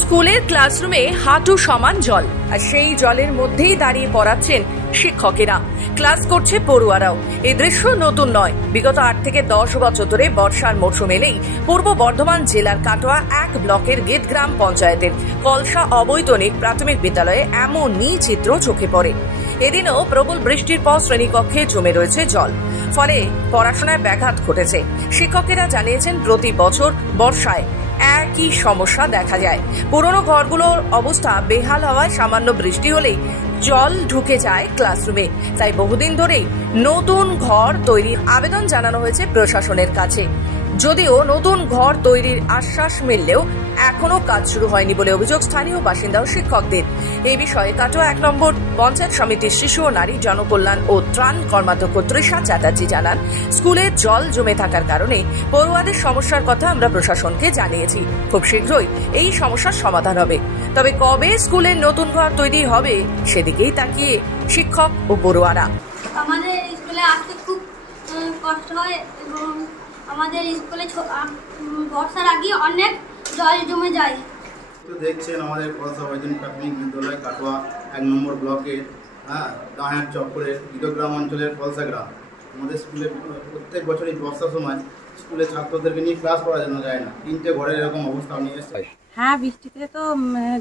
স্কুলের ক্লাসরুমে হাঁটু সমান জল, আর সেই জলের মধ্যেই দাঁড়িয়ে পড়াচ্ছেন শিক্ষকেরা, ক্লাস করছে পড়ুয়ারাও। এই দৃশ্য নতুন নয়। বিগত 8 থেকে 10 বছর ধরে বর্ষার মরশুম এলেই পূর্ব বর্ধমান জেলার কাটোয়া 1 ব্লকের গেট গ্রাম পঞ্চায়েতের কলসা অবৈতনিক প্রাথমিক বিদ্যালয়ে এমনই চিত্র চোখে পড়ে। এদিনও প্রবল বৃষ্টির পর শ্রেণীকক্ষে জমে রয়েছে জল, ফলে পড়াশোনায় ব্যাঘাত ঘটেছে। শিক্ষকেরা জানিয়েছেন, প্রতি বছর বর্ষায় একই সমস্যা দেখা যায়। পুরনো ঘরগুলোর অবস্থা বেহাল হওয়ায় সামান্য বৃষ্টি হলেই জল ঢুকে যায় ক্লাসরুমে। তাই বহুদিন ধরেই নতুন ঘর তৈরির আবেদন জানানো হয়েছে প্রশাসনের কাছে। যদিও নতুন ঘর তৈরির আশ্বাস মিললেও এখনো কাজ শুরু হয়নি বলে অভিযোগ স্থানীয় বাসিন্দা ও শিক্ষকদের। এই বিষয়ে কাটোয়া 1 নম্বর পঞ্চায়েত সমিতির শিশু ও নারী জনকল্যাণ ও ত্রাণ কর্মাধ্যক্ষ তৃষা চ্যাটার্জি জানান, স্কুলে জল জমে থাকার কারণে পড়ুয়াদের সমস্যার কথা আমরা প্রশাসনকে জানিয়েছি। খুব শীঘ্রই এই সমস্যার সমাধান হবে। তবে কবে স্কুলের নতুন ঘর তৈরি হবে সেদিকেই তাকিয়ে শিক্ষক ও পড়ুয়ারা। আমাদের স্কুলে আসতে খুব কষ্ট হয় এবং আমাদের স্কুলে বর্ষার আগে অনেক জল জমে যায়। তো দেখছেন আমাদের কলসা অবৈতনিক প্রাথমিক বিদ্যালয় কাটোয়া 1 নম্বর ব্লকের দাহার চক্করের গীতগ্রাম অঞ্চলের কলসা গ্রাম। আমাদের স্কুলে প্রত্যেক বছরই বর্ষার সময় স্কুলে ছাত্রদেরকে নিয়ে ক্লাস করার জন্য যায় না। 3টে ঘরের এরকম অবস্থা নিয়ে এসেছে। হ্যাঁ, বৃষ্টিতে তো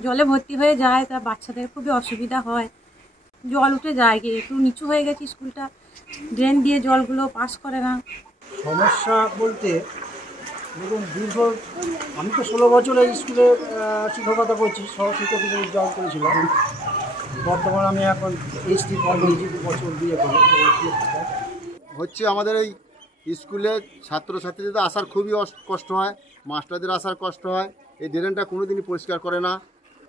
জলে ভর্তি হয়ে যায়, তা বাচ্চাদের খুবই অসুবিধা হয়। জল উঠে যায়, একটু নিচু হয়ে গেছে স্কুলটা, ড্রেন দিয়ে জলগুলো পাস করে না। সমস্যা বলতে দেখুন, দীর্ঘ আমি তো 16 বছর এই স্কুলে শিক্ষকতা করছি, সহশিক্ষক হিসেবে জব করেছিলাম। বর্তমানে আমি এখন এইচটি কলেজে 2 বছর দিয়ে করি। হচ্ছে আমাদের এই স্কুলে ছাত্রছাত্রীদের আসার খুবই কষ্ট হয়, মাস্টারদের আসার কষ্ট হয়। এই ড্রেনটা কোনোদিনই পরিষ্কার করে না।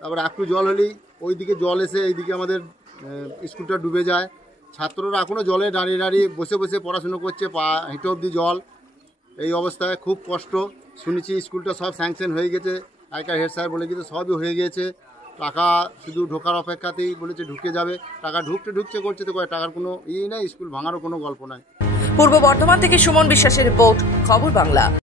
তারপর একটু জল হলেই ওইদিকে জল এসে এইদিকে আমাদের স্কুলটা ডুবে যায়। ছাত্ররা এখনও জলে দাঁড়িয়ে দাঁড়িয়ে বসে বসে পড়াশুনো করছে, পা হেঁটে অবধি জল। এই অবস্থায় খুব কষ্ট। শুনেছি স্কুলটা সব স্যাংশন হয়ে গেছে, আগেকার হেড স্যার বলে গেছে সবই হয়ে গিয়েছে। টাকা শুধু ঢোকার অপেক্ষাতেই বলেছে ঢুকে যাবে। টাকা ঢুকছে করছে তো টাকার কোনো নেই, স্কুল ভাঙারও কোনো গল্প নাই। পূর্ব বর্ধমান থেকে সুমন বিশ্বাসের রিপোর্ট, খবর বাংলা।